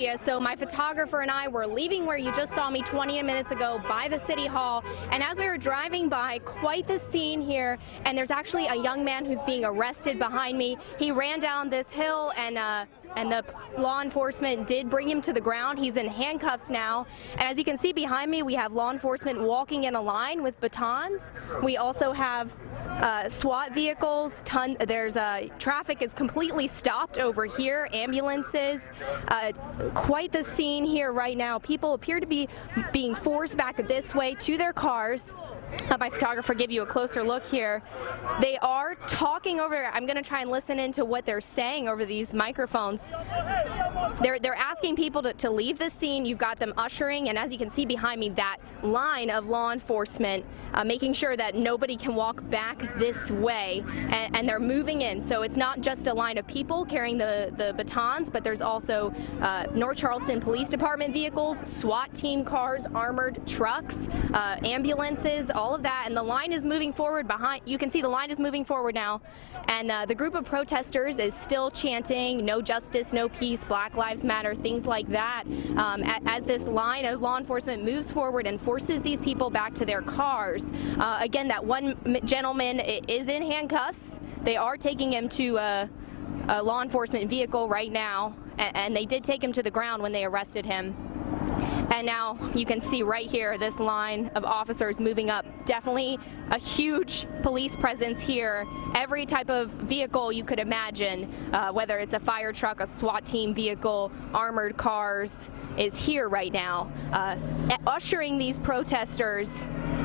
Yeah, so my photographer and I were leaving where you just saw me 20 minutes ago by the City Hall, and as we were driving by, quite the scene here, and there's actually a young man who's being arrested behind me. He ran down this hill, and the law enforcement did bring him to the ground. He's in handcuffs now, and as you can see behind me, we have law enforcement walking in a line with batons. We also have SWAT vehicles. Traffic is completely stopped over here. Ambulances. Quite the scene here right now. People appear to be being forced back this way to their cars. My photographer give you a closer look here. They are talking over. I'm going to try and listen into what they're saying over these microphones. They're asking people to leave the scene. You've got them ushering, and as you can see behind me, that line of law enforcement making sure that nobody can walk back this way, and they're moving in. So it's not just a line of people carrying the batons, but there's also North Charleston Police Department vehicles, SWAT team cars, armored trucks, ambulances, all of that, and the line is moving forward behind. You can see the line is moving forward now, and the group of protesters is still chanting "No justice, no peace, Black Lives Matter," things like that, as this line of law enforcement moves forward and forces these people back to their cars. Again, that one gentleman is in handcuffs. They are taking him to a law enforcement vehicle right now, and they did take him to the ground when they arrested him. And now you can see right here this line of officers moving up. Definitely a huge police presence here. Every type of vehicle you could imagine, whether it's a fire truck, a SWAT team vehicle, armored cars, is here right now, ushering these protesters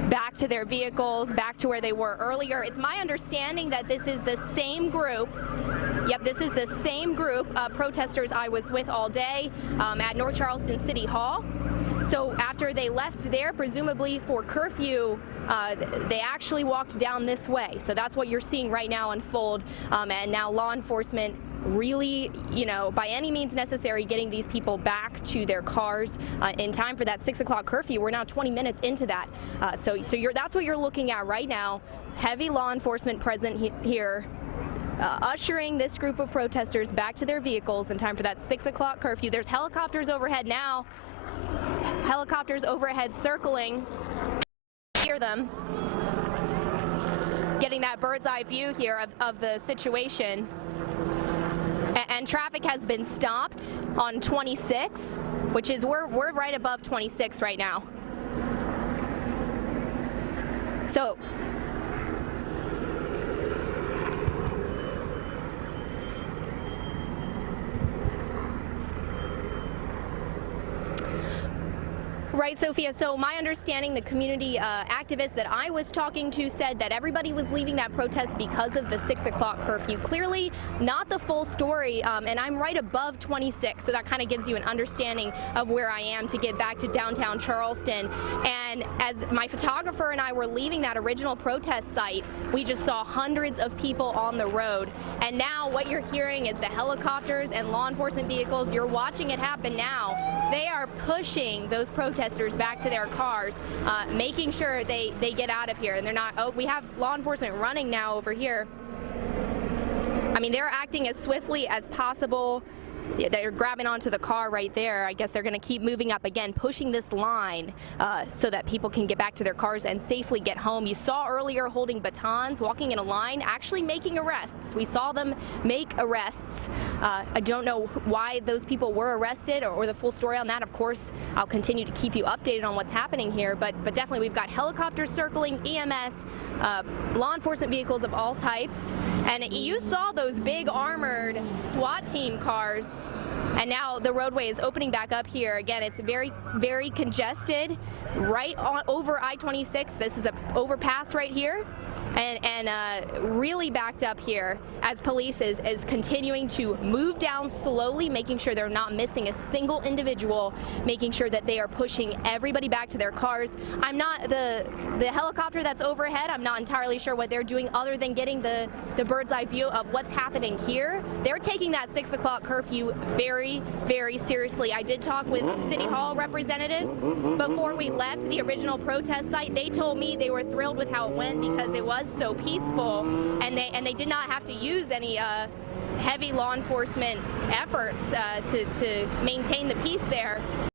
back to their vehicles, back to where they were earlier. It's my understanding that this is the same group. Yep, this is the same group of protesters I was with all day at North Charleston City Hall. So after they left there, presumably for curfew, they actually walked down this way. So that's what you're seeing right now unfold. And now law enforcement really, by any means necessary, getting these people back to their cars in time for that 6 o'clock curfew. We're now 20 minutes into that. So that's what you're looking at right now. Heavy law enforcement present here. Ushering this group of protesters back to their vehicles in time for that 6 o'clock curfew. There's helicopters overhead now. Helicopters overhead circling. Hear them. Getting that bird's eye view here of the situation. And traffic has been stopped on 26, which is, we're right above 26 right now. So, right, Sophia. So my understanding, the community activists that I was talking to said that everybody was leaving that protest because of the 6 o'clock curfew. Clearly not the full story, and I'm right above 26, so that kind of gives you an understanding of where I am to get back to downtown Charleston. And as my photographer and I were leaving that original protest site, we just saw hundreds of people on the road. And now what you're hearing is the helicopters and law enforcement vehicles. You're watching it happen now. They are pushing those protesters back to their cars, making sure they get out of here. And they're not, we have law enforcement running now over here. I mean, they're acting as swiftly as possible. They're grabbing onto the car right there. I guess they're going to keep moving up again, pushing this line so that people can get back to their cars and safely get home. You saw earlier holding batons, walking in a line, actually making arrests. We saw them make arrests. I don't know why those people were arrested or the full story on that. Of course, I'll continue to keep you updated on what's happening here, but definitely we've got helicopters circling, EMS, law enforcement vehicles of all types, and you saw those big armored SWAT team cars. And now the roadway is opening back up here. Again, it's very, very congested right over I-26. This is an overpass right here. And really backed up here as police is continuing to move down slowly, making sure they're not missing a single individual, making sure that they are pushing everybody back to their cars. I'm not, the helicopter that's overhead, I'm not entirely sure what they're doing other than getting the bird's eye view of what's happening here. They're taking that 6 o'clock curfew very, very seriously. I did talk with City Hall representatives before we left the original protest site. They told me they were thrilled with how it went because it was so peaceful, and they did not have to use any heavy law enforcement efforts to maintain the peace there.